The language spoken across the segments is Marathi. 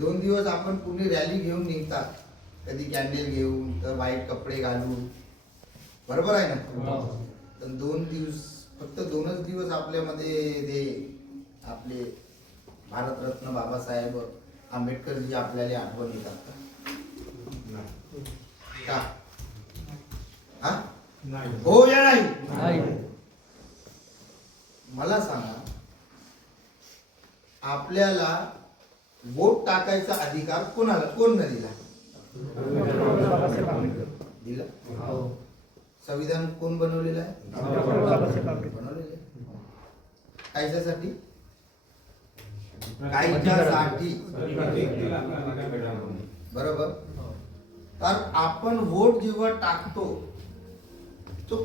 2 दिवस आपण पूर्ण रॅली घेऊन निघतात, कधी कॅन्डल घेऊन तर वाईट कपडे घालून, बरोबर आहे ना? तर 2 दिवस, फक्त 2च दिवस आपल्यामध्ये ते आपले भारतरत्न बाबासाहेब आंबेडकरजी आपल्याला आठवण येतात का? हा? हो या नाही? मला सांगा, आपल्याला वोट टाकायचा अधिकार कोणाला, कोण न दिला? दिला. संविधान कोण बनवलेलं आहे? बनवलेलं आहे. कायच्यासाठी? कायच्यासाठी, बरोबर. तर आपण वोट जेव्हा टाकतो, तो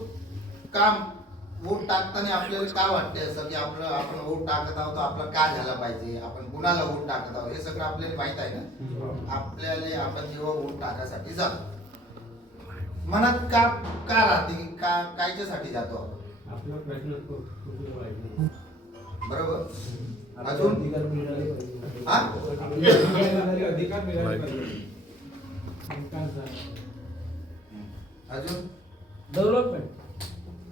काम वोट टाकताना आपल्याला काय वाटते असं की आपण वोट टाकत आहोत, आपलं काय झालं पाहिजे, आपण कुणाला वोट टाकत आहोत, हे सगळं आपल्याला माहित आहे ना. आपल्याला आपण जेव्हा वोट टाकायसाठी जातो, मनात का का राहते की का कायच्यासाठी जातो आपण? आपला प्रश्न बरोबर. अजून अधिकार मिळाले पाहिजे. अजून डेव्हलपमेंट,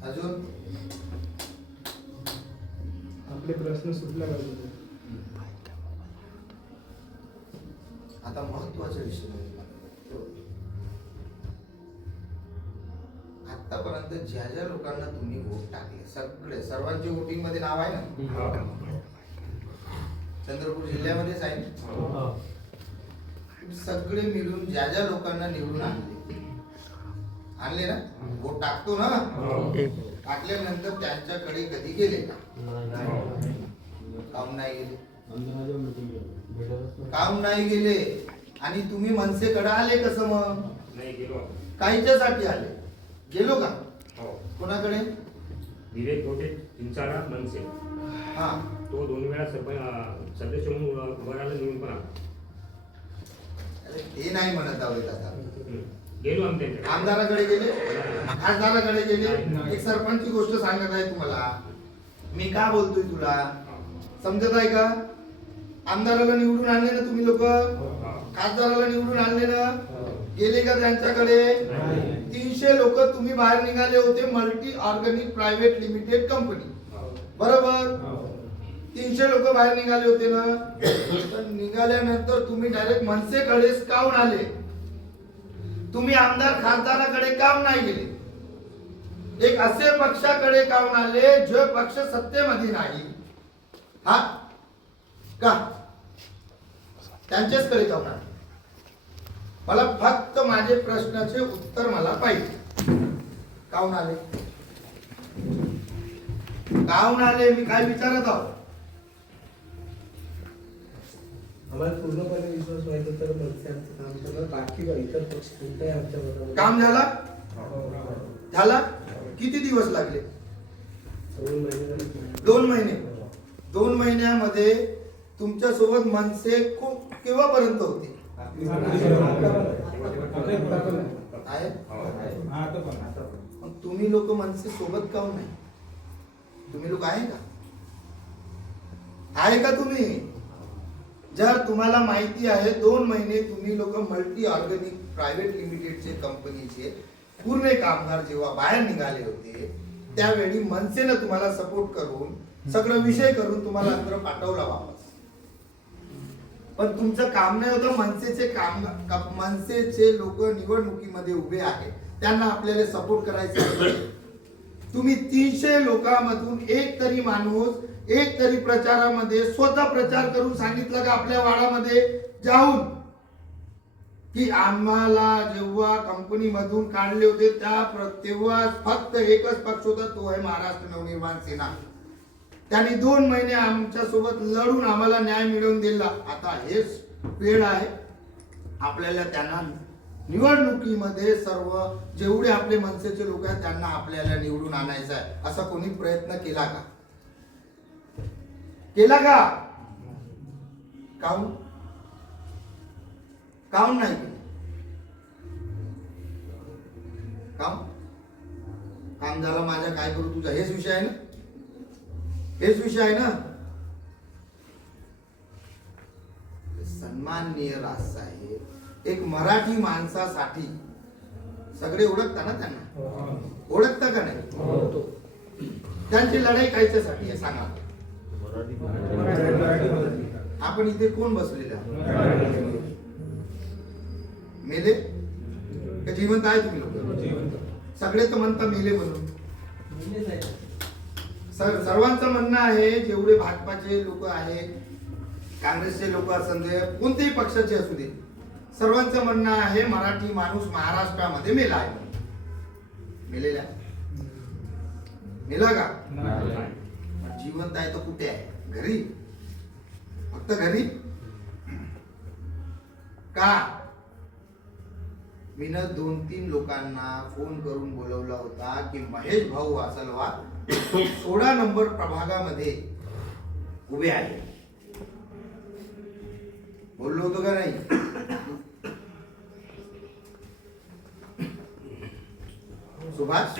अजून आपले प्रश्न सुटले पाहिजे. आता महत्वाचा विषय म्हणजे आतापर्यंत ज्या ज्या लोकांना तुम्ही वोट टाकले, सर्वांची वोटिंग मध्ये नाव आहे ना? चंद्रपूर जिल्ह्यामध्येच आहे ना? सगळे मिळून ज्या ज्या लोकांना निवडून आणले ना, वोट टाकतो ना, टाकल्यानंतर त्यांच्याकडे कधी गेले का? काम नाही गेले, काम नाही गेले. आणि तुम्ही मनसेकडे आले कसं मग? कायच्यासाठी आले? गेलो का? कोणाकडे? विवेक गोटे चिंचारा मनसे. हा, तो 2 वेळा सदस्य म्हणून उभारायला निवडून पण आला. ते नाही म्हणत आहोत. आता गेलो आम्ही त्यांच्याकडे. आमदाराकडे गेले, खासदाराकडे गेले. एक सरपंचची गोष्ट सांगत आहे तुम्हाला, मी का बोलतोय तुला, समजत आहे का? आमदाराला निवडून आणले ना तुम्ही लोक, खासदाराला निवडून आणले ना, गेले का त्यांच्याकडे? 300 लोक तुम्ही बाहेर निघाले होते, multi organic private limited company, बरोबर? 300 लोक बाहेर निघाले होते ना. तर निघाल्यानंतर तुम्ही डायरेक्ट मनसेकडेच काऊन आले? तुम्ही आमदार खासदाराकडे काम नाही गेले? एक असे पक्षाकडे काऊन आले जो पक्ष सत्तेमध्ये नाही? हा का? त्यांच्याचकडे काऊन आले? मला फक्त माझे प्रश्नाचे उत्तर मला पाहिजे. काऊन आले? काऊन आले मी काय विचारत आहोत? आम्हाला पूर्णपणे विश्वास व्हायचा तर मनसे आमचं काम करणार, बाकी इतर पक्ष कोणताही आमच्या मतामध्ये काम झाला? झाला? किती दिवस लागले? 2 महिने झाले. 2 महिने. 2 महिन्यामध्ये तुमच्या सोबत मनसे केव्हापर्यंत होती? आहे? मग तुम्ही लोक मनसे सोबत काऊन नाही? तुम्ही लोक आहे का? आहे का तुम्ही? जर तुम्हाला माहिती आहे 2 महिने तुम्ही लोक मल्टी ऑर्गॅनिक प्रायव्हेट लिमिटेडचे कंपनीचे पूर्ण कामगार जेव्हा बाहेर निघाले होते, त्यावेळी मनसेनं तुम्हाला सपोर्ट करून सगळं विषय करून तुम्हाला अंतर पाठवला वापस. पण तुमचं काम नाही होतं. मनसेचे लोक निवडणुकीमध्ये उभे आहेत, त्यांना आपल्याला सपोर्ट करायचं. तुम्ही 300 लोकांमधून एक तरी माणूस एक तरी प्रचारामध्ये स्वतः प्रचार करून सांगितलं का आपल्या वाडामध्ये जाऊन की आम्हाला जेव्हा कंपनी मधून काढले होते तेव्हा फक्त एकच पक्ष होता, तो आहे महाराष्ट्र नवनिर्माण सेना. त्यांनी 2 महिने आमच्या सोबत लढून आम्हाला न्याय मिळवून दिला. आता हेच वेळ आहे आपल्याला त्यांना निवडणुकीमध्ये सर्व जेवढे आपले मनसेचे लोक आहेत त्यांना आपल्याला निवडून आणायचं आहे. असा कोणी प्रयत्न केला का? केला का? काऊन? काऊन नाही केलं? काम काम झालं माझ्या, काय करू तुझा? हेच विषय आहे ना, हेच विषय आहे ना. सन्माननीय राजसाहेब एक मराठी माणसासाठी सगळे ओळखता ना त्यांना, ओळखता का नाही? त्यांची लढाई कायच्यासाठी आहे सांगा. आपण इथे कोण बसलेले आहोत? मेले का जिवंत आहे तुम्ही लोक? सगळे तर म्हणता मेले म्हणून. सर्वांचं म्हणणं आहे, जेवढे भाजपाचे लोक आहेत, काँग्रेसचे लोक असू दे, कोणत्याही पक्षाचे असू दे, सर्वांचं म्हणणं आहे मराठी माणूस महाराष्ट्रामध्ये मेला आहे. मेलेला मेला का? जिवंत आहे तर कुठे आहे? घरी? फक्त घरी का? मी 2-3 लोकांना फोन करून बोलवला होता की महेश भाऊ वासलवार 16 नंबर प्रभागामध्ये उभे आहे. बोललो होतो का नाही? सुभाष,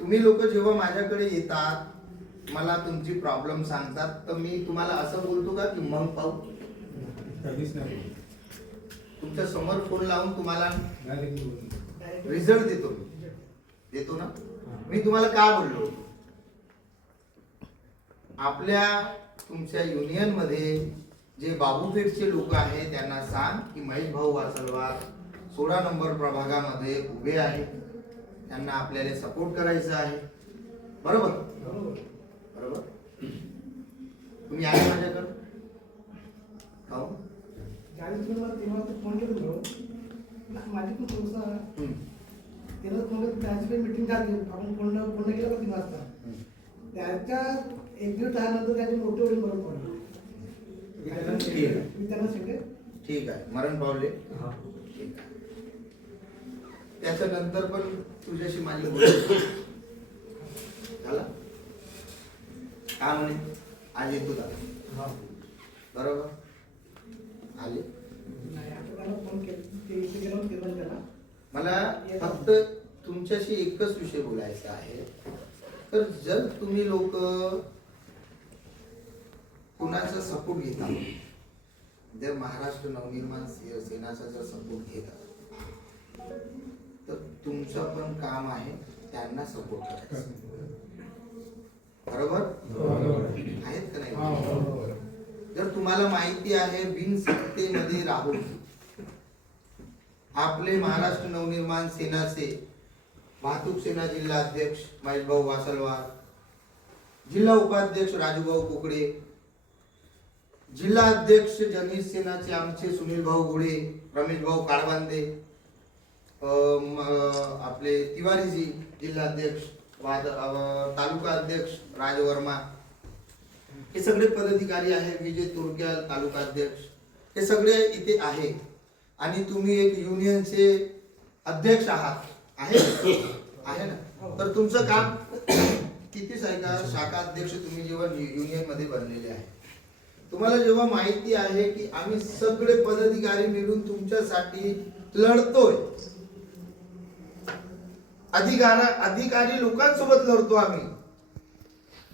तुम्ही लोक जेव्हा माझ्याकडे येतात, मला तुमची प्रॉब्लेम सांगतात, तर मी तुम्हाला असं बोलतो का की मग पाहू? तुमच्या समोर फोन लावून तुम्हाला रिझल्ट देतो ना. मी तुम्हाला का बोललो? आपल्या तुमच्या युनियन मध्ये जे बाबूपेठचे लोक आहेत त्यांना सांग की महेश भाऊ वासलवार 16 नंबर प्रभागामध्ये उभे आहेत, त्यांना आपल्याला सपोर्ट करायचा आहे. बरोबर बरोबर. तुम्ही आले माझ्याकडे हो? माझी पण थोडंसं त्याला थोडं त्याची मीटिंग झाली, आपण पूर्ण केलं का 3 वाजता. त्याच्या 1-1.5 तासानंतर त्याचे मोठे वडील मरण पडले. मी त्यांना सांगितले ठीक आहे, मरण पावले. ठीक आहे. त्याच्यानंतर पण तुझ्याशी माझी बोलणी झाला का म्हणे? आज येतो दादा. बरोबर आले. मला फक्त तुमच्याशी एकच विषय बोलायचा आहे. तर जर तुम्ही लोक कुणाचा सपोर्ट घेता, जर महाराष्ट्र नवनिर्माण सेनाचा जर सपोर्ट घेता, तर तुमचं पण काम आहे त्यांना सपोर्ट करायचं. बरोबर आहेत का नाही? जर तुम्हाला माहिती आहे बिनसत्तेमध्ये राहून आपले महाराष्ट्र नवनिर्माण सेनाचे वाहतूक सेना जिल्हा अध्यक्ष महेश भाऊ वासलवार, जिल्हा उपाध्यक्ष राजूभाऊ कुकडे, जिल्हा अध्यक्ष जनहित सेनाचे आमचे सुनील भाऊ घोडे, रमेश भाऊ काळबांदे, आपले तिवारीजी जिल्हा अध्यक्ष, तालुका अध्यक्ष राजवर्मा, हे सगळे पदाधिकारी आहे. विजय तुरक्याल तालुका अध्यक्ष, हे सगळे इथे आहे. आणि तुम्ही एक युनियनचे अध्यक्ष आहात, आहे ना? तर तुमचं काम कितीच आहे का? शाखा अध्यक्ष तुम्ही जेव्हा युनियन मध्ये बनलेले आहे, तुम्हाला जेव्हा माहिती आहे की आम्ही सगळे पदाधिकारी मिळून तुमच्यासाठी लढतोय, अधिकारी लोकांसोबत लढतो आम्ही,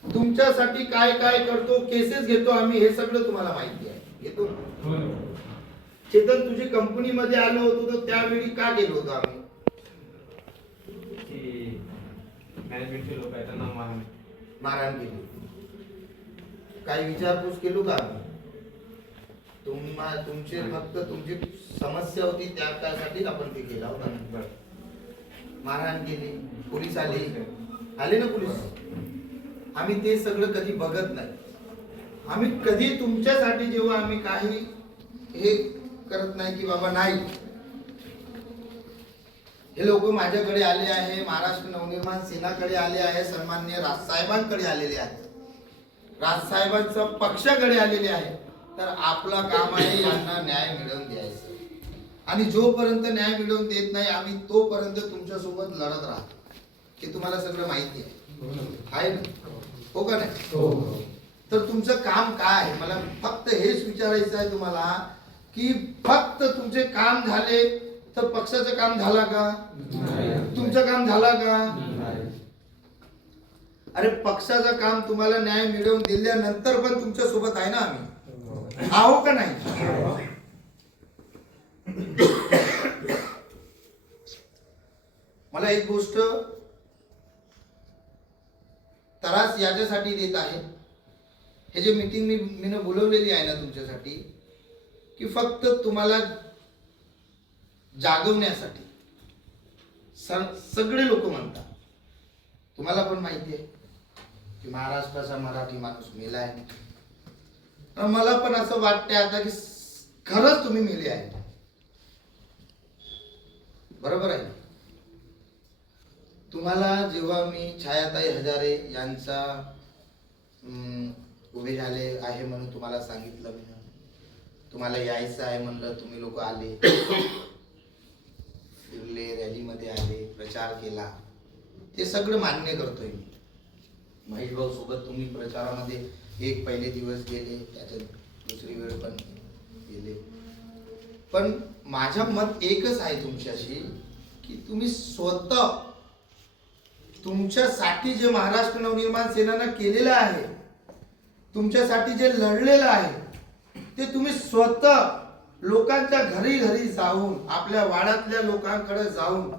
तुमच्यासाठी काय काय करतो, केसेस घेतो आम्ही, हे सगळं तुम्हाला माहिती आहे. घेतो चेतन, तुझी कंपनी मध्ये आलो होतो तर त्यावेळी का गेलो होतो आम्ही? मॅनेजमेंटचे लोक आहेत त्यांना मारहाण केली. काही विचारपूस केलो का आम्ही? तुमचे फक्त तुमची समस्या होती त्यासाठी आपण ते केला होता. मारहाण केली, पोलीस आले ना पोलीस. आम्ही ते सगळं कधी बघत नाही. आम्ही कधी तुमच्यासाठी जेव्हा आम्ही काही हे करत नाही की बाबा नाही, हे लोक माझ्याकडे आले आहे, महाराष्ट्र नवनिर्माण सेनाकडे आले आहे, सन्माननीय राजसाहेबांकडे आलेले आहेत, राजसाहेबांच्या पक्षाकडे आलेले आहे, तर आपला काम आहे यांना न्याय मिळवून द्यायचं. आणि जोपर्यंत न्याय मिळवून देत नाही आम्ही तोपर्यंत तुमच्या सोबत लढत राहतो. हे तुम्हाला सगळं माहिती आहे ना? हो का नाही? तर तुमचं काम काय आहे? मला फक्त हेच विचारायचं आहे तुम्हाला की फक्त तुमचे काम झाले तर पक्षाचं काम झाला का? तुमचं काम झाला का? अरे पक्षाचं काम तुम्हाला न्याय मिळवून दिल्यानंतर पण तुमच्या सोबत आहे ना आम्ही, आहो का नाही? मला एक गोष्ट त्रास याच्यासाठी देत आहे, हे जे मीटिंग मी बोलवलेली आहे ना तुमच्यासाठी, की फक्त तुम्हाला जागवण्यासाठी. सगळे लोक म्हणतात, तुम्हाला पण माहिती आहे की महाराष्ट्राचा मराठी माणूस मेलाय. मला पण असं वाटतंय आता की खरंच तुम्ही मेले आहे. बरोबर आहे. तुम्हाला जेव्हा मी छायाताई हजारे यांचा उभे झाले आहे म्हणून तुम्हाला सांगितलं, मी तुम्हाला यायचं आहे म्हणलं, तुम्ही लोक आले, फिरले, रॅलीमध्ये आले, प्रचार केला, ते सगळं मान्य करतोय मी. महेश भाऊ सोबत तुम्ही प्रचारामध्ये एक पहिले दिवस गेले, त्याच्यात दुसरी वेळ पण गेले, पण माझं मत एकच आहे तुमच्याशी की तुम्ही स्वतः तुमच्यासाठी जे महाराष्ट्र नवनिर्माण सेनेनं केलेलं आहे, तुमच्यासाठी जे लढलेलं आहे, ते तुम्ही स्वतः लोकांच्या घरी घरी जाऊन, आपल्या वाड्यातल्या लोकांकडे जाऊन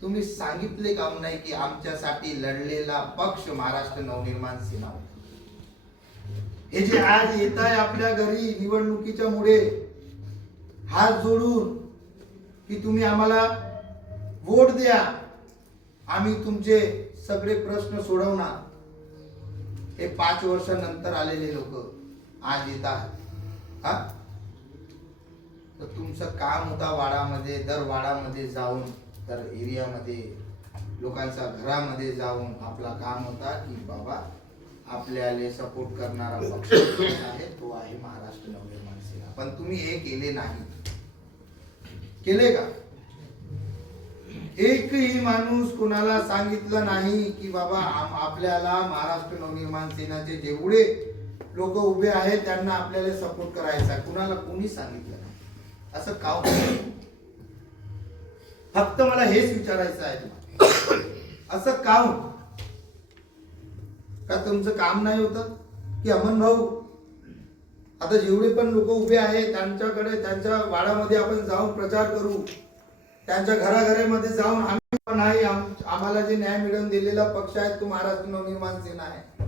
तुम्ही सांगितले का नाही की आमच्यासाठी लढलेला पक्ष महाराष्ट्र नवनिर्माण सेना. हे जे आज येत आहे आपल्या घरी निवडणुकीच्या मुळे हात जोडून की तुम्ही आम्हाला वोट द्या, आम्ही तुमचे सगळे प्रश्न सोडवणार, हे 5 वर्षानंतर आलेले लोक आज येतात. हा, तर तुमचं काम होता वाडामध्ये, दर वाडामध्ये जाऊन, दर एरियामध्ये, लोकांच्या घरामध्ये जाऊन आपला काम होता की बाबा आपल्याला सपोर्ट करणारा पक्ष आहे तो आहे महाराष्ट्र नवनिर्माण सेना. पण तुम्ही हे केले नाही. केले का? एकही माणूस कोणाला सांगितलं नाही की बाबा आपल्याला महाराष्ट्र नवनिर्माण सेनाचे जेवढे लोक उभे आहेत त्यांना आपल्याला सपोर्ट करायचा, कुणाला कोणी सांगितलं नाही. असं का? फक्त मला हेच विचारायचं आहे तुम्हाला, असं का? का तुमचं काम नाही होतं की अमन भाऊ आता जेवढे पण लोक उभे आहेत त्यांच्याकडे, त्यांच्या वाड्यामध्ये आपण जाऊन प्रचार करू, त्यांच्या घराघरामध्ये जाऊन आम्ही पण आहे, आम्हाला जे न्याय मिळवून दिलेला पक्ष आहे तो महाराष्ट्र नवनिर्माण सेना आहे.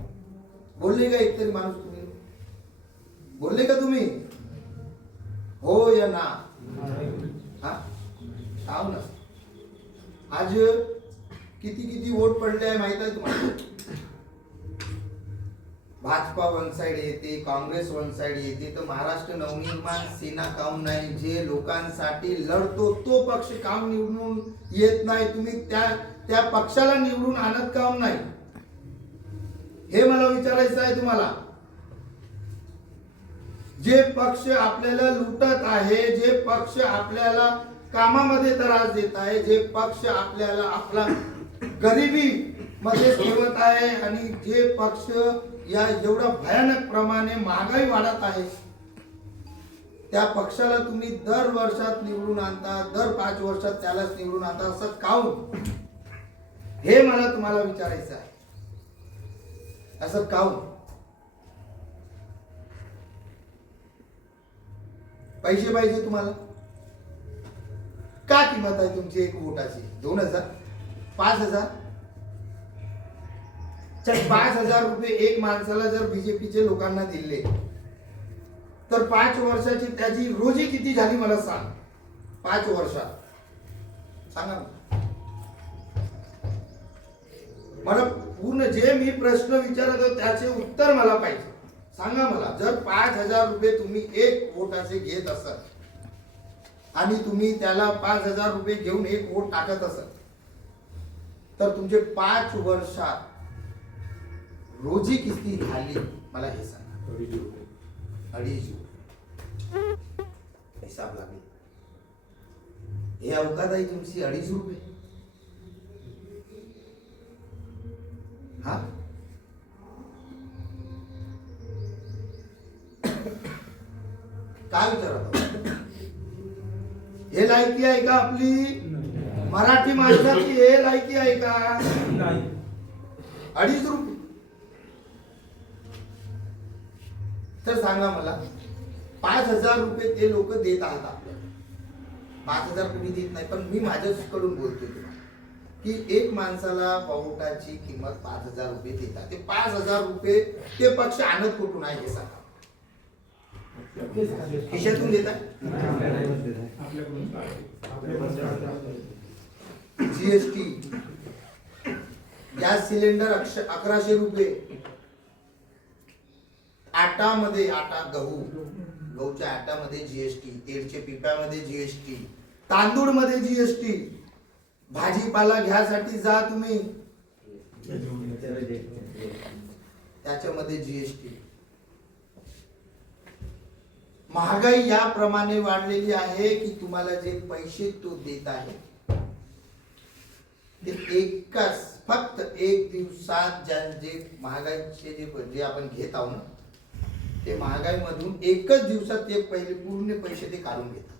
बोलले का एकतरी माणूस? तुम्ही बोलले का तुम्ही? हो या ना? हा ना. आज किती वोट पडले आहे माहित आहे तुम्हाला? भाजपा वन साइड येते, काँग्रेस वन साइड येते, तर महाराष्ट्र नवनिर्माण सेना काऊन नाही? जे लोकांसाठी लढतो तो पक्ष काऊन निवडून येत नाही? तुम्ही त्या पक्षाला निवडून आणत काऊन नाही? हे मला विचारायचं आहे तुम्हाला. जे पक्ष आपल्याला लुटत आहे, जे पक्ष आपल्याला कामामध्ये त्रास देत आहे, जे पक्ष आपल्याला आपला गरिबी मध्ये ठेवत आहे, आणि जे पक्ष या एवढा भयानक प्रमाणे महागाई वाढत आहे, त्या पक्षाला तुम्ही दर वर्षात निवडून आणता, दर 5 वर्षात त्यालाच निवडून आणता, असं काऊन? हे मला तुम्हाला विचारायचं आहे. असं काऊन? पैसे पाहिजे तुम्हाला? का किंमत आहे तुमची एक वोटाची? 2000, 5000? 5000 रुपये एक माणसाला जर बीजेपीचे लोकांना दिले तर 5 वर्षाची त्याची रोजी किती झाली मला सांग. 5 वर्षात सांगा मला. पूर्ण जे मी प्रश्न विचारत होतो त्याचे उत्तर मला पाहिजे. सांगा मला, जर 5000 रुपये तुम्ही एक वोटाचे घेत असाल आणि तुम्ही त्याला 5000 रुपये घेऊन एक वोट टाकत असाल तर तुमचे 5 वर्षात रोजी किती झाली मला हे सांगा. 2.5 हिसाब लागेल. हे अवकात आहे तुमची 2.5 रुपये. हा, काय विचारत? हे लायकी आहे का आपली मराठी माणसाची? हे लायकी आहे का? 2.5 रुपये तर सांगा मला, 5,000 रुपये ते लोक देत आहेत आपल्याला. 5,000 कोणी देत नाही, पण मी माझ्याकडून बोलतोय तुम्हाला की एक माणसाला पाऊटाची किंमत 5,000 रुपये देतात. ते 5,000 रुपये ते पक्ष आणत कुठून आहे हे सांगा. खिशातून देतात. जीएसटी, गॅस सिलेंडर 1100 रुपये, आटामध्ये आटा गहूच्या आटामध्ये जीएसटी, तेलच्या पिप्यामध्ये जीएसटी, तांदूळ मध्ये जीएसटी, भाजीपाला घ्यासाठी जा तुम्ही त्याच्यामध्ये जीएसटी. महागाई याप्रमाणे वाढलेली आहे की तुम्हाला जे पैसे तो देत आहे ते फक्त एक दिवसात जे महागाईचे जे आपण घेत आहोत ना, ते महागाईमधून एकच दिवसात ते पहिले पूर्ण पैसे ते काढून घेतात.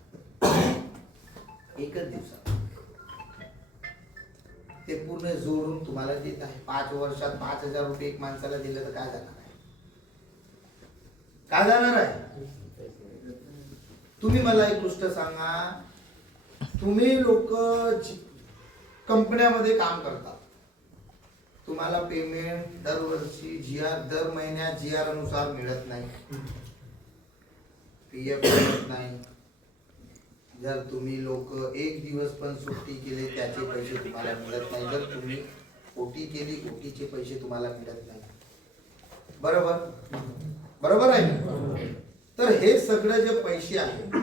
एकच दिवसात ते पूर्ण जोडून तुम्हाला देत आहे. 5 वर्षात 5,000 रुपये एक माणसाला दिलं तर काय जाणार आहे? काय जाणार आहे? तुम्ही मला एक गोष्ट सांगा, तुम्ही लोक कंपन्यामध्ये काम करतात, तुम्हाला पेमेंट दरवर्षी दर महिन्यात GR अनुसार मिळत नाही, PF मिळत नाही. जर तुम्ही लोक एक दिवस पण सुट्टी केली त्याचे पैसे तुम्हाला मिळत नाही. जर तुम्ही ओटी केली ओटीचे पैसे तुम्हाला मिळत नाही. बरोबर आहे. तर हे सगळे जे पैसे आहेत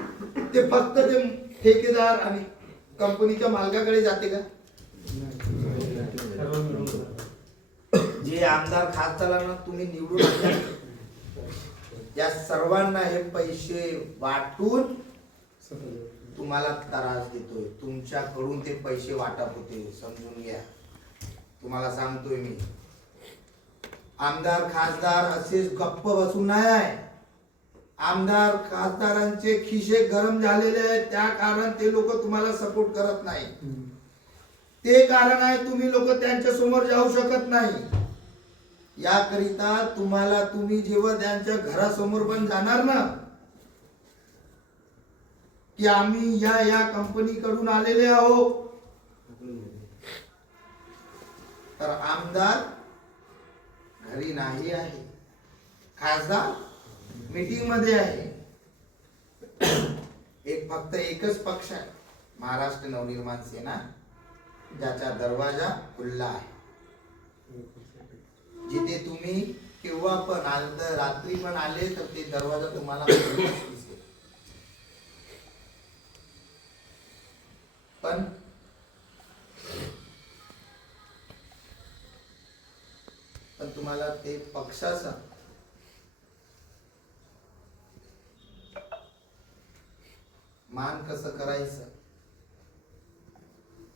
ते फक्त ते ठेकेदार आणि कंपनीच्या मालकाकडे जाते का? जे आमदार खासदारांना तुम्ही निवडून आणले, या सर्वांना हे पैसे वाटून तुम्हाला त्रास देतोय. तुमच्याकडून ते पैसे वाटप होते, समजून घ्या. तुम्हाला सांगतोय मी, आमदार खासदार असेच गप्प बसून नाही आहे. आमदार खासदारांचे खिशे गरम झालेले आहेत, त्या कारण ते लोक तुम्हाला सपोर्ट करत नाही. ते कारण आहे तुम्ही लोक त्यांच्या समोर जाऊ शकत नाही. याकरिता तुम्ही जेव्हा त्यांच्या घरासमोर पण जाणार ना की आम्ही या कंपनीकडून आलेले आहोत, तर आमदार घरी नाही आहे, खासदार मीटिंग मध्ये आहे. फक्त एकच पक्ष आहे, महाराष्ट्र नवनिर्माण सेना, ज्याचा दरवाजा खुल्ला आहे. जिथे तुम्ही केव्हा पण रात्री पण आले तर ते दरवाजा तुम्हाला दिसेल. पण तुम्हाला ते पक्षाचा मान कसं करायचं,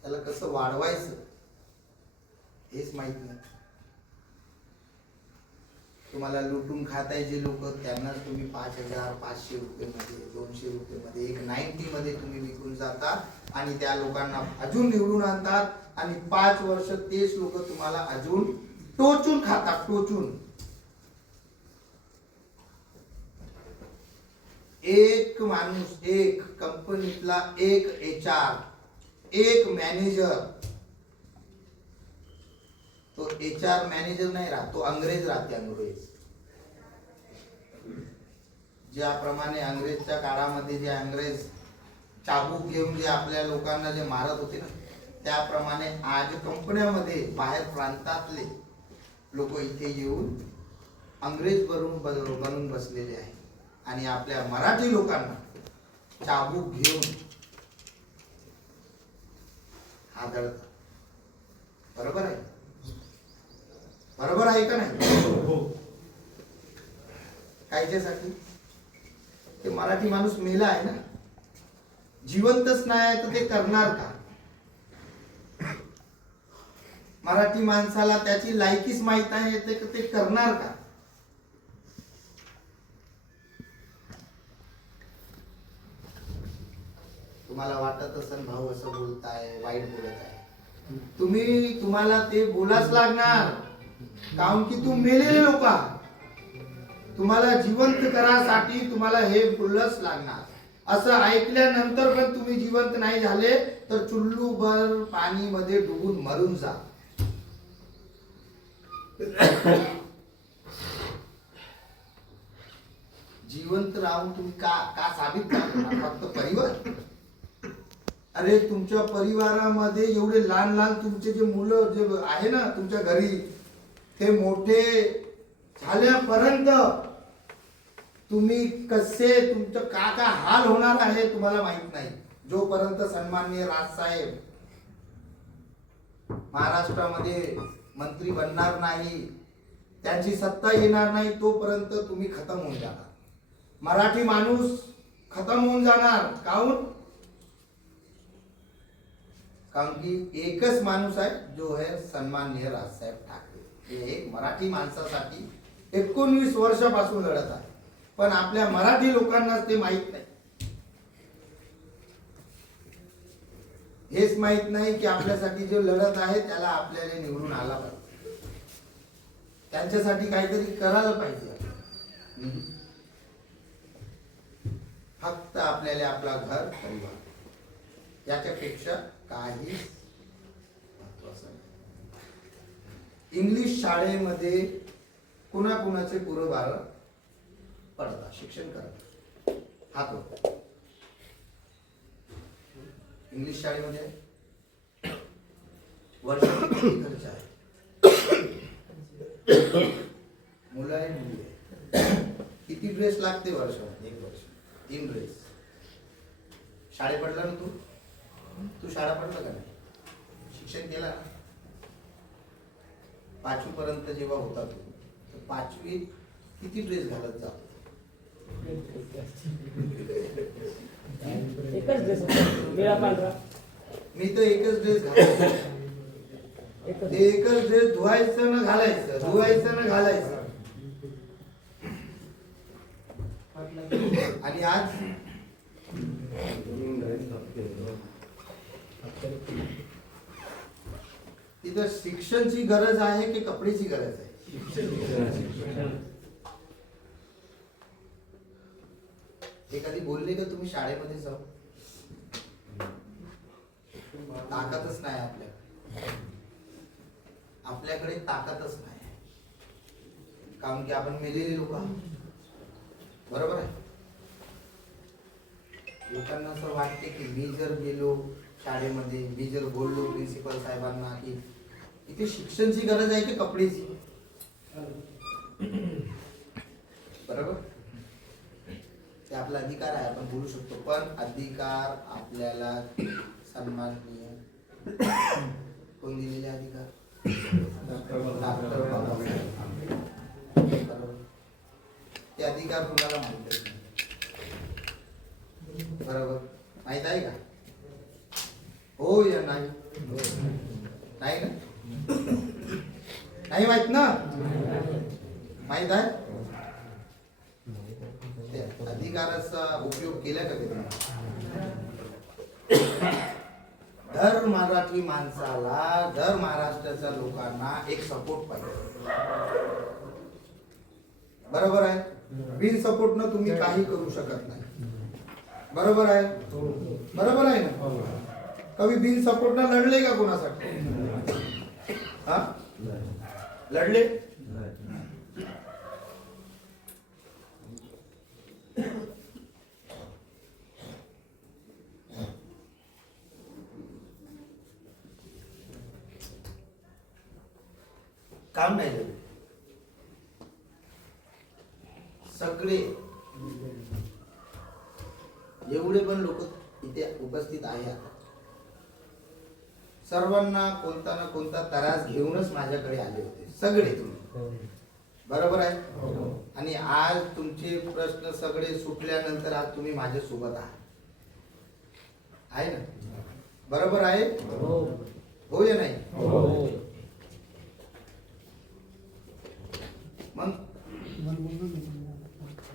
त्याला कसं वाढवायचं हेच माहित नाही. तुम्हाला लुटून खाताय जे लोक, त्यांनाच तुम्ही 5,000, 500 रुपये मध्ये, 200 रुपये मध्ये, 190 मध्ये तुम्ही विकून जातात आणि त्या लोकांना अजून निवडून आणतात आणि 5 वर्ष तेच लोक तुम्हाला अजून टोचून खातात, टोचून. एक माणूस, एक कंपनीतला एक HR, एक मॅनेजर, तो HR मॅनेजर नाही राहत, तो अंग्रेज राहते. अंग्रेज ज्याप्रमाणे अंग्रेजच्या काळामध्ये जे अंग्रेज चाबूक घेऊन जे आपल्या लोकांना जे मारत होते ना, त्याप्रमाणे आज कंपन्यामध्ये बाहेर प्रांतातले लोक इथे येऊन अंग्रेज बनून बसलेले आहे आणि आपल्या मराठी लोकांना चाबूक घेऊन हादळतात. बरोबर आहे? बरोबर आहे का नाही? कायच्यासाठी? ते मराठी माणूस मेला आहे ना, जिवंतच नाही आहे तर ते करणार का? मराठी माणसाला त्याची लायकीच माहित आहे ते करणार का? तुम्हाला वाटत असेल भाऊ असं बोलताय, वाईट बोलत आहे, तुम्हाला ते बोलाच लागणार, कारण की तू मेलेले लोक. तुम्हाला जिवंत करासाठी तुम्हाला हे फुल्लस लागणार असं ऐकल्यानंतर पण तुम्ही जिवंत नाही झाले तर चुल्लूभर पाणी मध्ये डुबून मरून जा. जिवंत राहून तुम्ही का साबित करणार? फक्त परिवार. अरे तुमच्या परिवारामध्ये एवढे लहान लहान तुमचे जे मुलं जे आहे ना तुमच्या घरी ते मोठे झाल्यापर्यंत तुम्ही कसे तुमचं का हाल होणार आहे तुम्हाला माहित नाही. जोपर्यंत सन्माननीय राजसाहेब महाराष्ट्रामध्ये मंत्री बनणार नाही, त्यांची सत्ता येणार नाही, तोपर्यंत तुम्ही खतम होऊन जाणार. मराठी माणूस खतम होऊन जाणार. काहून? कारण की एकच माणूस आहे जो आहे सन्माननीय राजसाहेब ठाकरे. हे एक मराठी माणसासाठी 19 वर्षापासून लढत आहे, पण आपल्या मराठी लोकांना ते माहित नाही. हेच माहित नाही की आपल्यासाठी जो लढत आहे त्याला आपल्याला निवडून आला पाहिजे, त्यांच्यासाठी काहीतरी करायला पाहिजे. फक्त आपल्याला आपला घर परिवार याच्यापेक्षा काही महत्वाचं नाही. इंग्लिश शाळेमध्ये कुणाकुणाचे पुरं बाळ पडतात, शिक्षण करतात. हात वर. इंग्लिश शाळेमध्ये वर्षाची किती खर्च आहे? मुलं आहे मुली आहे. किती ड्रेस लागते वर्षामध्ये? 1 वर्ष 3 ड्रेस. शाळेत पडला ना तू शाळा पडला का नाही? शिक्षण केला ना? 5वी पर्यंत जेव्हा होता तू तर 5वी किती ड्रेस घालत जातो? एकच ड्रेस निळा पांढरा. मी तर एकच ड्रेस घालायचो. ते एकच ड्रेस धुवायचं ना घालायचं, धुवायचं ना घालायचं. आणि आज तिथं शिक्षणची गरज आहे की कपड्याची गरज आहे? हे कधी बोलले का तुम्ही शाळेमध्ये जाऊ? ताकदच नाही आपल्याकडे ताकदच नाही. कारण की आपण मेलेले लोक आहोत. बरोबर आहे. लोकांना असं वाटते की मी जर गेलो शाळेमध्ये, मी जर बोललो प्रिन्सिपल साहेबांना की इथे शिक्षणची गरज आहे की कपड्याची, बरोबर, ते आपला अधिकार आहे, आपण बोलू शकतो. पण अधिकार आपल्याला सन्माननीय कोण दिलेले अधिकार? डॉक्टर बाबासाहेब आंबेडकर. बरोबर. ते अधिकार कुणाला माहित नाही. बरोबर, माहित आहे का? हो या नाही? नाही ना? नाही माहित ना? माहित आहे? अधिकाराचा उपयोग केला का कधी? दर मराठी माणसाला, दर महाराष्ट्राच्या लोकांना एक सपोर्ट पाहिजे. बरोबर आहे. बिन सपोर्ट न तुम्ही काही करू शकत नाही. बरोबर आहे. बरोबर आहे ना? कधी बिन सपोर्ट न लढले का कोणासाठी? हा, लढले? काम नाही झालं. सगळे एवढे पण लोक इथे उपस्थित आहे, सर्वांना कोणता ना कोणता त्रास घेऊनच माझ्याकडे आले होते सगळे तुम्ही. बरोबर आहे. आणि आज तुमचे प्रश्न सगळे सुटल्यानंतर आज तुम्ही माझ्या सोबत आहे ना? बरोबर आहे. हो या नाही? मग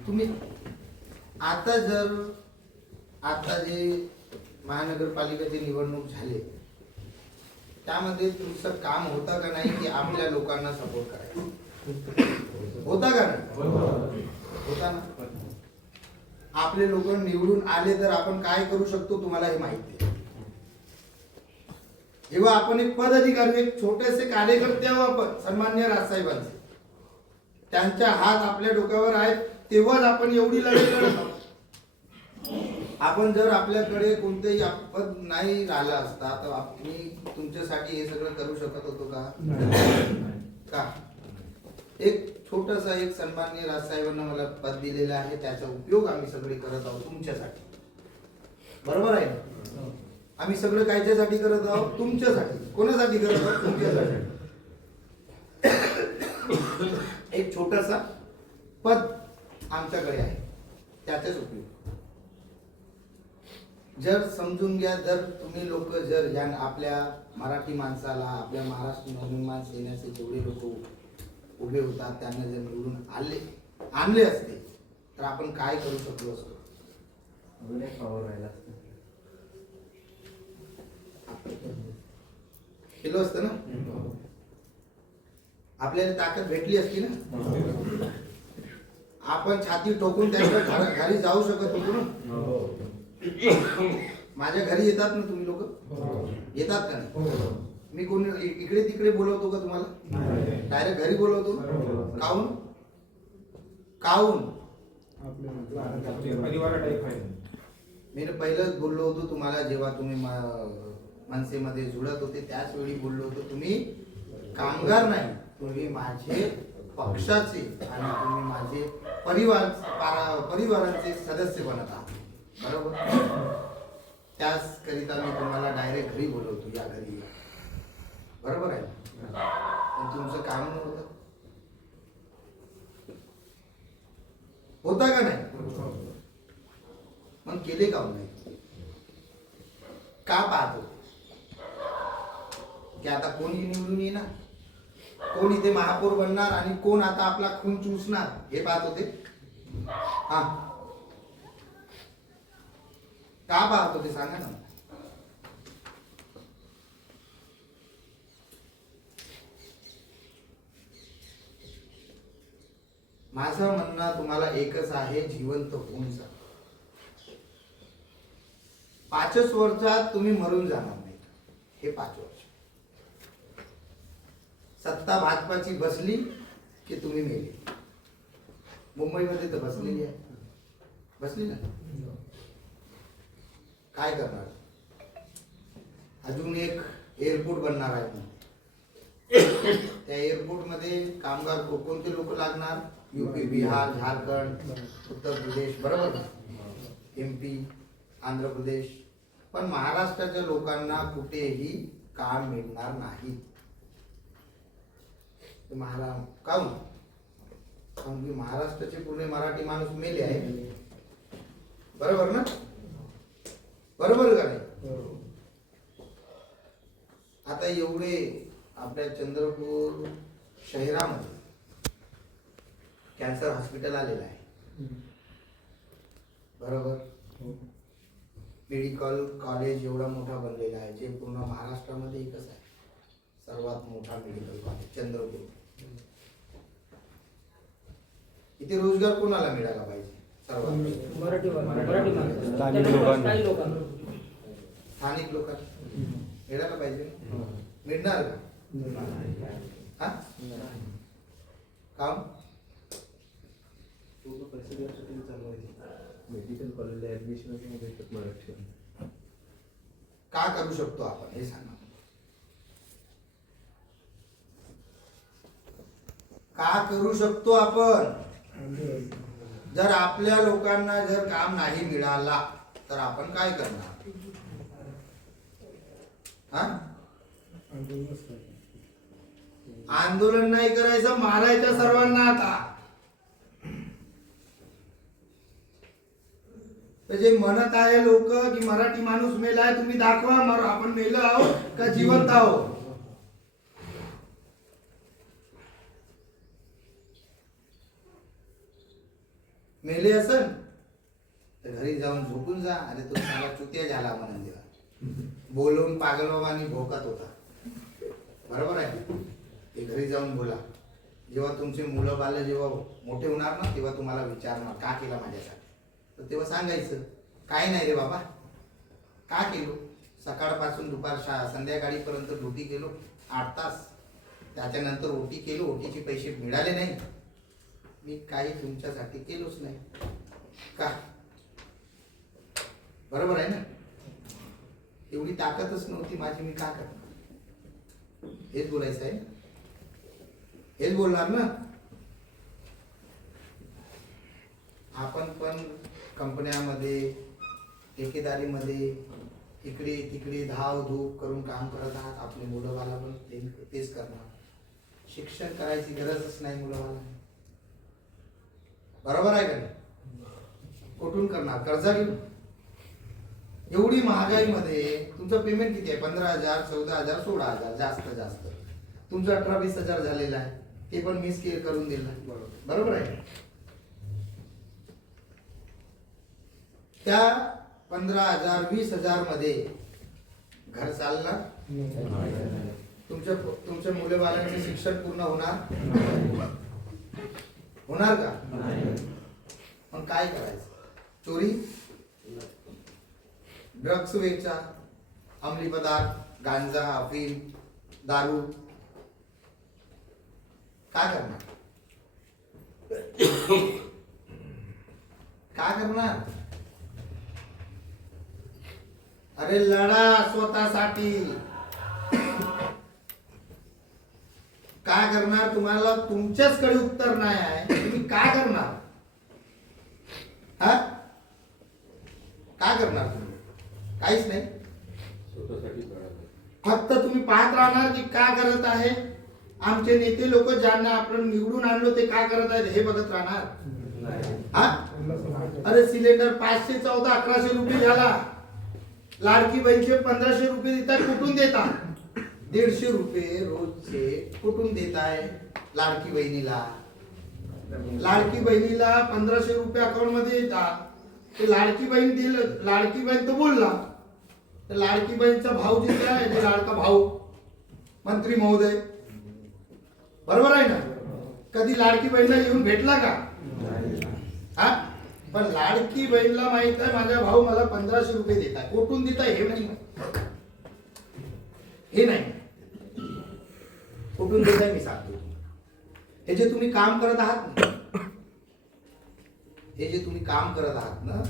तुम्ही आता जे महानगरपालिकेची निवडणूक झाली त्यामध्ये तुमचं काम होतं का नाही की आपल्या लोकांना सपोर्ट करायचं? होता का नाही? होता ना. आपले लोक निवडून आले तर आपण काय करू शकतो तुम्हाला हे माहिती आहे. जेव्हा आपण एक पदाधिकारी, एक छोटेसे कार्यकर्ते आहोत आपण सन्मान्य राजसाहेबांचे, त्यांच्या हात आपल्या डोक्यावर आहेत, तेव्हाच आपण एवढी लढाई लढत आहोत. आपण जर आपल्याकडे कोणतेही पद नाही राहिला असता तर मी तुमच्यासाठी हे सगळं करू शकत होतो का? का? एक छोटासा एक सन्माननीय राजसाहेबांना मला पद दिलेलं आहे, त्याचा उपयोग आम्ही सगळे करत आहोत तुमच्यासाठी. बरोबर आहे ना? आम्ही सगळं कायच्यासाठी करत आहोत? तुमच्यासाठी. कोणासाठी करत आहोत? तुमच्यासाठी. एक छोटासा पद आमच्याकडे आहे, त्याचाच उपयोग. जर समजून घ्या, जर तुम्ही लोक जर या आपल्या मराठी माणसाला, आपल्या महाराष्ट्र नवनिर्माण सेनेचे जेवढे लोक उभे होतात त्यांना जर निवडून आणले असते तर आपण काय करू शकलो असतो? केलं असतं ना. आपल्याला ताकद भेटली असती ना. आपण छाती ठोकून त्यांच्या घरी जाऊ शकत होतो ना. माझ्या घरी येतात ना तुम्ही लोक? येतात का नाही? मी कोणी इकडे तिकडे बोलवतो का तुम्हाला? डायरेक्ट घरी बोलवतो. काहून? काहून? मी पहिलंच बोललो होतो तुम्हाला, जेव्हा तुम्ही मनसेमध्ये जुळत होते त्याच वेळी बोललो होतो, तुम्ही कामगार नाही, तुम्ही माझे पक्षाचे आणि तुम्ही माझे परिवाराचे सदस्य बनत आहात. बरोबर? त्याच करिता मी तुम्हाला डायरेक्ट घरी बोलवतो, या घरी. बरोबर आहे? पण तुमचं काम नव्हतं. होता का नाही? मग केले का नाही? का पाहतो की आता कोण निवडून येणार, कोण इथे महापौर बनणार आणि कोण आता आपला खून चुसणार हे पाहत होते. हा, का पाहत होते सांगा ना. माझं म्हणणं तुम्हाला एकच आहे, जिवंत होऊन जा. 5 वर्षात तुम्ही मरून जाणार नाही. हे 5 वर्ष सत्ता भाजपाची बसली की तुम्ही मेले. मुंबईमध्ये तर बसलेली आहे, बसली ना. काय करणार? अजून एक एअरपोर्ट बनणार आहे. त्या एअरपोर्ट मध्ये कामगार कोणते लोक लागणार? यूपी, बिहार, झारखंड, उत्तर प्रदेश, बरोबर, MP, आंध्र प्रदेश. पण महाराष्ट्राच्या लोकांना कुठेही काम मिळणार नाही. काहून? कारण की महाराष्ट्राचे पूर्ण मराठी माणूस मेले आहे. बरोबर ना? बरोबर का नाही? आता एवढे आपल्या चंद्रपूर शहरामध्ये कॅन्सर हॉस्पिटल आलेलं आहे. बरोबर? मेडिकल कॉलेज एवढा मोठा बनलेला आहे, जे पूर्ण महाराष्ट्रामध्ये एकच आहे. सर्वात मोठा मेडिकल कॉलेज चंद्रपूर. इथे रोजगार कोणाला मिळाला पाहिजे? सर्वात स्थानिक लोकांना मिळायला पाहिजे. मिळणार का? काम मेडिकल कॉलेजला ऍडमिशन मराठी का करू शकतो आपण हे सांगा. का करू शकतो आपण? जर आपल्या लोकांना जर काम नाही मिळाला तर आपण काय करणार? आंदोलन नाही करायचं, मारायचं सर्वांना. आता जे म्हणत आहे लोक की मराठी माणूस मेलाय, तुम्ही दाखवा आपण मेलो आहोत का जिवंत आहोत. मेले असन तर घरी जाऊन झोपून जा. अरे तो साला चुत्या झाला म्हणून देवा, बोलून पागल बाबांनी भोकात होता. बरोबर आहे? ते घरी जाऊन बोला, जेव्हा तुमचे मुलं बाल जेव्हा मोठे होणार ना तेव्हा तुम्हाला विचारणार का केला माझ्यासाठी, तर तेव्हा सांगायचं काय नाही रे बाबा, का केलो, सकाळपासून दुपार संध्याकाळीपर्यंत ड्युटी केलो 8 तास, त्याच्यानंतर ओटी केलो, ओटीचे पैसे मिळाले नाही, मी काही तुमच्यासाठी केलोच नाही का. बरोबर आहे ना. एवढी ताकदच नव्हती माझी, मी का करणार. हेच बोलायचं आहे, हेच बोलणार ना. आपण पण कंपन्यामध्ये ठेकेदारीमध्ये इकडे तिकडे धाव धूप करून काम करत आहात. आपले मुलं बाला पण तेच करणार. शिक्षण करायची गरजच नाही मुलं बाला. बरोबर आहे का नाही. कुठून करणार, कर्जा घेऊन. एवढी महागाईमध्ये तुमचं पेमेंट किती आहे, 15,000 14,000 16,000 जास्त. तुमचं 18-20 हजार झालेलं आहे, ते पण मिस करून दिलं. बरोबर आहे. त्या 15,000 20,000 मध्ये घर चालणार, तुमच्या मुले बाळांचे शिक्षण पूर्ण होणार का. मग काय करायचं, चोरी, ड्रग्स वेचा, अंमली पदार्थ, गांजा, अफीम, दारू, काय करणार, काय करणार. अरे लढा स्वतःसाठी. काय करणार, तुम्हाला तुमच्याचकडे उत्तर नाही आहे, तुम्ही काय करणार. हा, काय करणार तुम्ही, काहीच नाही. फक्त तुम्ही पाहत राहणार की काय करत आहे आमचे नेते लोक, ज्यांना आपण निवडून आणलो ते काय करत आहेत हे बघत राहणार. हा, अरे सिलेंडर 514 1100 रुपये झाला. लाडकी बहीणचे 1500 रुपये देतात, कुठून देतात. 150 रुपये रोजचे कुठून देताय लाडकी बहिणीला. लाडकी बहिणीला 1500 रुपये अकाउंट मध्ये येतात. ते लाडकी बहीण दिलं, लाडकी बहीण तो बोलला, तर लाडकी बहीणचा भाऊ जिथे आहे ते लाडका भाऊ मंत्री महोदय, बरोबर आहे ना. कधी लाडकी बहीणला येऊन भेटला का. हा, पण लाडकी बहीणला माहित आहे माझा भाऊ मला 1500 रुपये देतात, कुठून देताय हे नाही, हे नाही कुठून देताय मी सांगतो. हे जे तुम्ही काम करत आहात ना, हे जे तुम्ही काम करत आहात ना,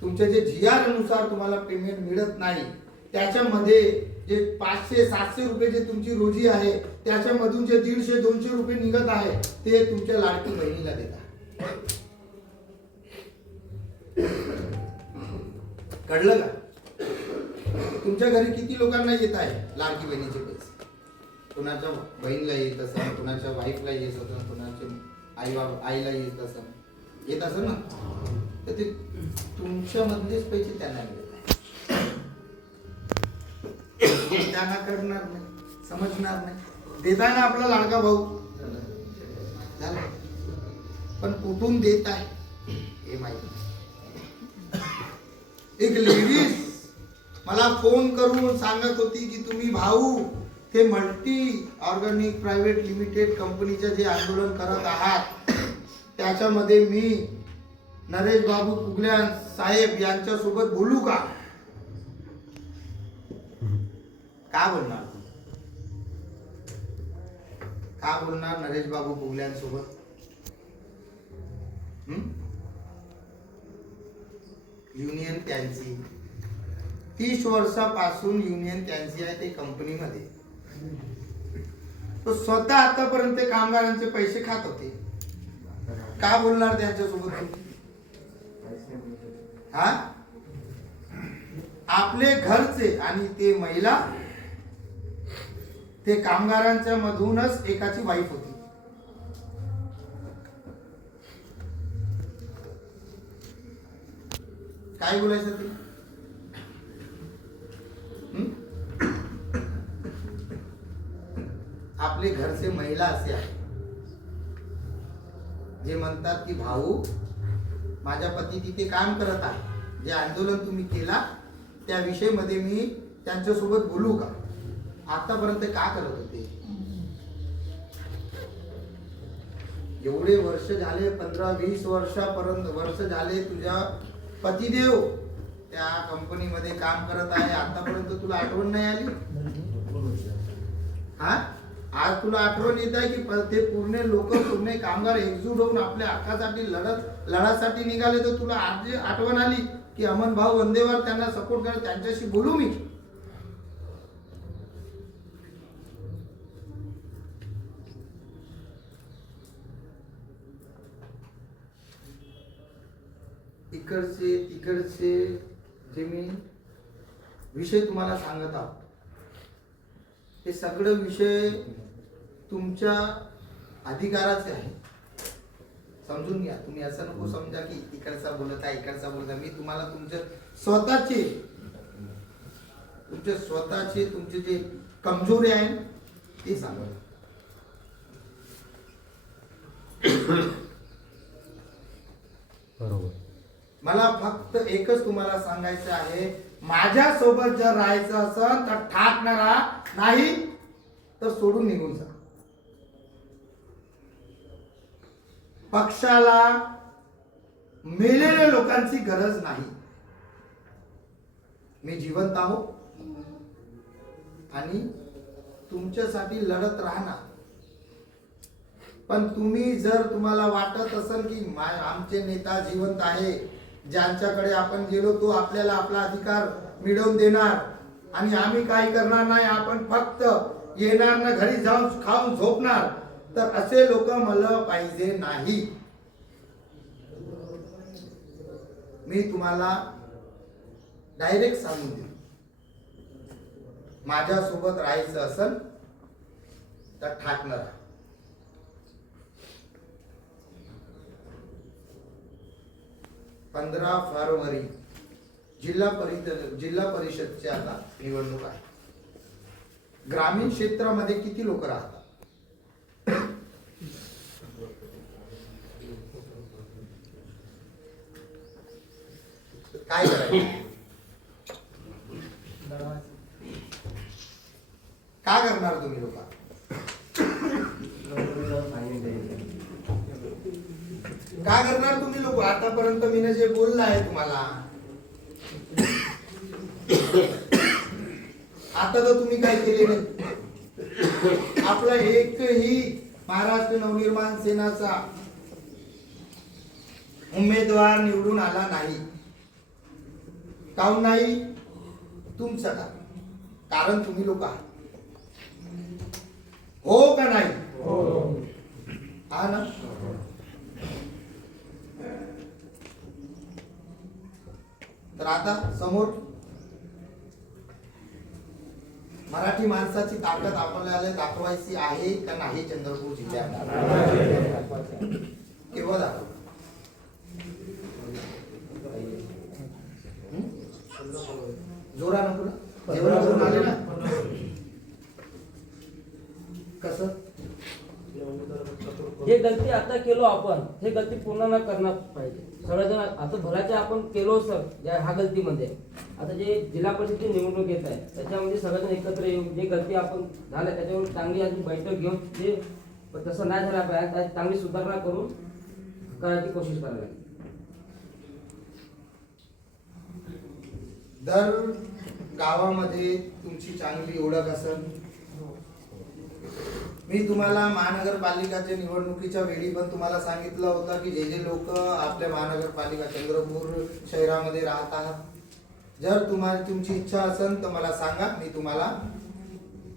तुमच्या जे GR नुसार तुम्हाला पेमेंट मिळत नाही, त्याच्यामध्ये जे 500-700 रुपये जे तुमची रोजी आहे, त्याच्यामधून जे 150-200 रुपये निघत आहे ते तुमच्या लाडकी बहिणीला देतात. कळलं का. तुमच्या घरी किती लोकांना येत आहे लाडकी बहिणीचे पैसे. कुणाच्या बहिणीला येत असेल, कुणाच्या वाईफला येत असेल, कुणाच्या आईला येत असेल ना, तर ते तुमच्या मधलेच पैसे त्यांना मिळत आहे. त्यांना करणार नाही, समजणार नाही. देताय ना आपला लाडका भाऊ झालं, पण कुठून देत आहे हे माहिती. एक लेडीज मला फोन करून सांगत होती की तुम्ही भाऊ ते मल्टी ऑर्गॅनिक प्रायव्हेट लिमिटेड कंपनीचं जे आंदोलन करत आहात त्याच्यामध्ये मी नरेश बाबू पुगल्यान साहेब यांच्या सोबत बोलू का. का बोलणार, का बोलणार नरेश बाबू पुगल्यान सोबत. युनियन त्यांची 30 वर्षापासून युनियन त्यांची आहे ते कंपनीमध्ये. तो स्वतः आतापर्यंत कामगारांचे पैसे खात होते. का बोलणार त्यांच्यासोबत. हा, आपले घरचे आणि ते महिला ते कामगारांच्या मधूनच एकाची वाईफ होती. काय बोलायचं ते. आपले घरचे महिला असे आहेत जे म्हणतात की भाऊ माझ्या पती तिथे काम करत आहे, जे आंदोलन तुम्ही केला त्या विषयीमध्ये मी त्यांच्यासोबत बोलू का. आतापर्यंत का करत होते. एवढे वर्ष झाले, 15-20 वर्ष झाले तुझ्या पतिदेव त्या कंपनीमध्ये काम करत आहे, आतापर्यंत तुला आठवण नाही आली? हा, आज तुला आठवण येत आहे की ते पूर्ण लोक, पूर्ण कामगार एकजूट होऊन आपल्या हक्कासाठी लढासाठी निघाले, तर तुला आज आठवण आली की अमन भाऊ वंदेवर त्यांना सपोर्ट करा, त्यांच्याशी बोलू मी? इकडचे तिकडचे जे मी विषय तुम्हाला सांगत आहोत, हे सगळं विषय तुमच्या अधिकाराचे आहे. समजून घ्या. तुम्ही असं नको समजा की इकडचा बोलत आहे, इकडचा बोलत आहे. मी तुम्हाला तुमचे स्वतःचे तुमचे जे कमजोरी आहे ते सांगतो. बरोबर. मला फक्त एकच तुम्हाला सांगायचं आहे, माझ्या सोबत जर राहायचं असेल तर ठाकणारा, नाही तर सोडून निघून जा. पक्षाला मेलेल्या लोकांची गरज नाही. मी जिवंत आहो आणि तुमच्यासाठी लढत राहणार. पण तुम्ही जर तुम्हाला वाटत असेल की आमचे नेता जिवंत आहे, ज्यांच्याकडे आपण गेलो तो आपल्याला आपला अधिकार मिळवून देणार आणि आम्ही काही करणार नाही, आपण फक्त येणार ना घरी जाऊन खाऊन झोपणार, तर असे लोक मला पाहिजे नाही. मी तुम्हाला डायरेक्ट सांगून देतो, माझ्यासोबत राहायचं असेल तर ठाकणार. 15 फरवरी जिल्हा परिषदची आता निवडणूक आहे. ग्रामीण क्षेत्रामध्ये किती लोक राहतात? काय करायचं? काय करणार तुम्ही लोक? काय करणार तुम्ही लोक? आतापर्यंत मी जे बोललं आहे तुम्हाला, आता तर तुम्ही काय केले नाही. आपला एकही महाराष्ट्र नवनिर्माण सेनाचा उमेदवार निवडून आला नाही. काऊन नाही? तुमचं का? कारण तुम्ही लोक आहात. हो का नाही? हा ना. तर आता समोर मराठी माणसाची ताकद आपल्याला दाखवायची आहे का नाही? चंद्रपूर जिल्ह्यात केव्हा दाखव? जोरा नको ना, जेवण करून आले ना. कसं जे गलती आता केलो आपण, हे गलती पूर्ण न करणार पाहिजे. सगळेजण आता भल्याचे आपण केलो सर या ह्या गलतीमध्ये. आता जे जिल्हा परिषदची निवडणूक येत आहे त्याच्यामध्ये सगळेजण एकत्र येऊन जे गलती आपण झाल्या त्याच्यावर चांगली आधी बैठक घेऊन जे तसं नाही झालं पाहिजे त्याची चांगली सुधारणा करून करायची कोशिश करायला लागेल. दर गावामध्ये तुमची चांगली ओळख असेल. मी तुम्हाला महानगरपालिकाच्या निवडणुकीच्या वेळी पण तुम्हाला सांगितलं होतं की जे लोक आपल्या महानगरपालिका चंद्रपूर शहरामध्ये राहत आहात, जर तुम्हाला तुमची इच्छा असेल तर मला सांगा. मी तुम्हाला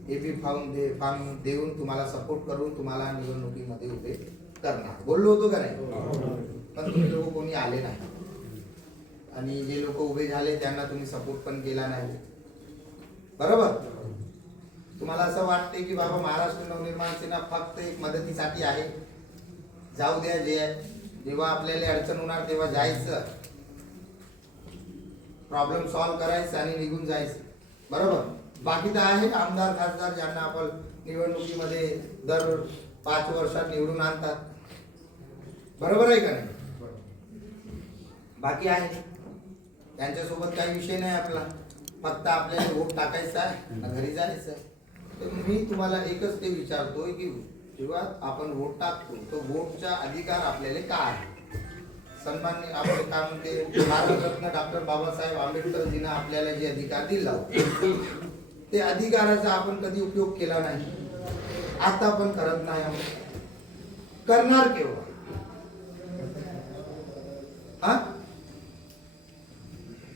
एपी फॉर्म देऊन तुम्हाला सपोर्ट करून तुम्हाला निवडणुकीमध्ये उभे करणार. बोललो होतो का नाही? पण तुम्ही लोक कोणी आले नाही आणि जे लोक उभे झाले त्यांना तुम्ही सपोर्ट पण केला नाही. बरोबर. तुम्हाला असं वाटते की बाबा महाराष्ट्र नवनिर्माण सेना फक्त एक मदतीसाठी आहे. जाऊ द्या, जेव्हा आपल्याला अडचण होणार तेव्हा जायचं, प्रॉब्लेम सॉल्व्ह करायचं आणि निघून जायचं. बरोबर. बाकी तर आहे आमदार खासदार ज्यांना आपण निवडणुकीमध्ये दर 5 वर्षात निवडून आणतात. बरोबर आहे का नाही? बाकी आहे, त्यांच्यासोबत काही विषय नाही आपला. फक्त आपल्याला वोट टाकायचा आहे, घरी जायचं. तर मी तुम्हाला एकच ते विचारतोय की जेव्हा आपण वोट टाकतो तो वोटचा अधिकार आपल्याला काय आहे? सन्माननीय आपले काय म्हणते भारतरत्न डॉक्टर बाबासाहेब आंबेडकरजींना आपल्याला जे अधिकार दिला होता, ते अधिकाराचा आपण कधी उपयोग केला नाही, आता पण करत नाही. आपण करणार केव्हा? हा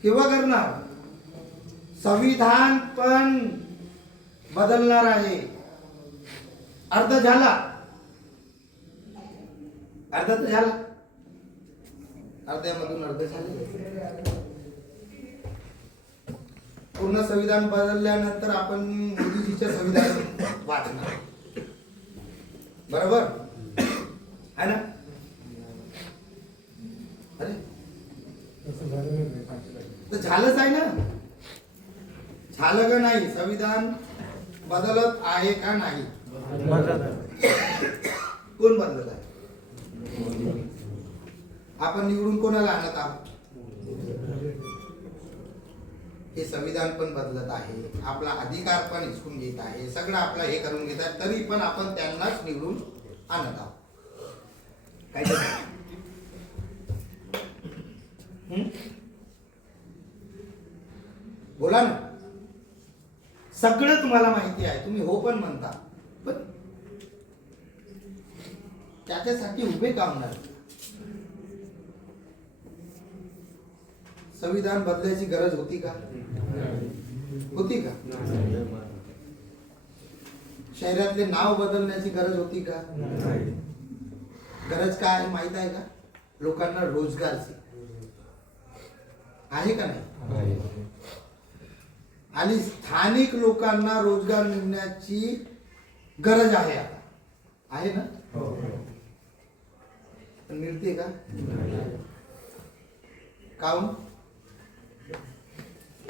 केव्हा करणार? संविधान पण बदलणार आहे. अर्ध झाला, अर्धा तर झाला, अर्ध्यामधून अर्ध झाले. पूर्ण संविधान बदलल्यानंतर आपण मोदीजीच्या संविधान वाचणार, बरोबर आहे ना? अरे तर झालंच आहे ना, झालं का नाही? संविधान बदलत आहे का नाही? कोण बदलत आहे? आपण निवडून कोणाला आणत आहोत? हे संविधान पण बदलत आहे, आपला अधिकार पण हिसकून घेत आहे, सगळं आपलं हे करून घेत आहे, तरी पण आपण त्यांनाच निवडून आणत आहोत. काय बोला ना. सगळं तुम्हाला माहिती आहे, तुम्ही हो पण म्हणता, पण त्याच्यासाठी उभे का होणार? संविधान बदलायची गरज होती का? होती का? शहरातले नाव बदलण्याची गरज होती का? गरज काय आहे माहित आहे का? लोकांना रोजगारची आहे का नाही? आणि स्थानिक लोकांना रोजगार मिळण्याची गरज आहे आता, आहे ना? पण मिळते का? काऊन?